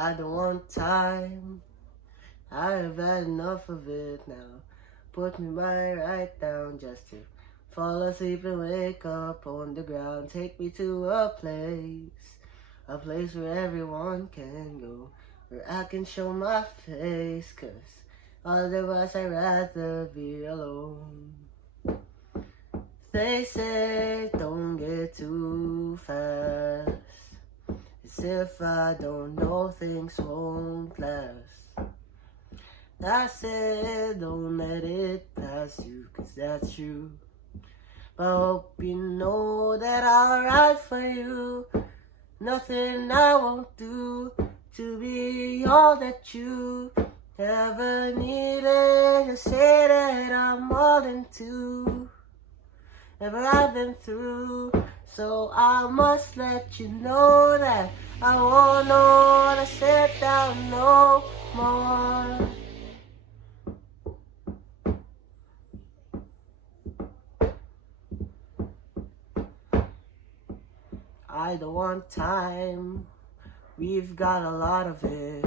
I don't want time. I've had enough of it now. Put me right down just to fall asleep and wake up on the ground. Take me to a place where everyone can go, where I can show my face, 'cause otherwise I'd rather be alone. They say don't get too fast, as if I don't know things won't last. I said don't let it pass you, 'cause that's true. But I hope you know that I'll ride for you. Nothing I won't do to be all that you ever needed. To say that I'm all into ever I've been through. So I must let you know that I won't know to sit down no more. I don't want time, we've got a lot of it.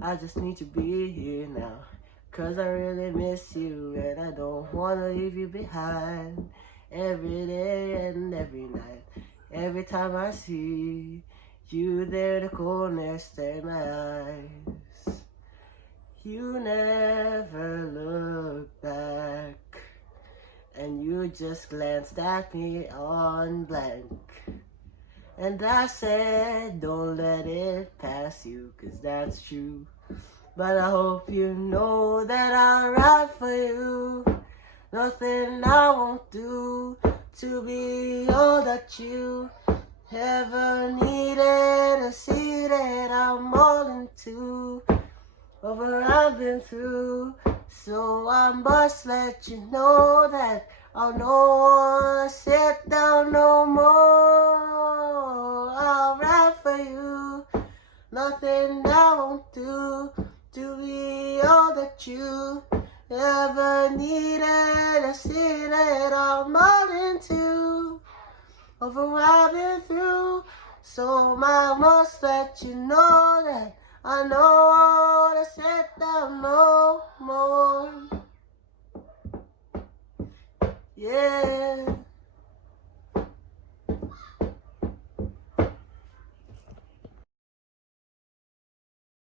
I just need to be here now, 'cause I really miss you and I don't wanna leave you behind. Every day and every night, every time I see you there, the coldness in my eyes. You never look back, and you just glanced at me on blank. And I said, don't let it pass you, 'cause that's true. But I hope you know that I'll ride for you. Nothing I won't do to be all that you ever needed. To see that I'm all into over I've been through. So I must let you know that I'll no wanna sit down no more. I'll ride for you. Nothing I won't do to be all that you ever needed. To see that I'm all into over what I've been through. So I must let you know that I know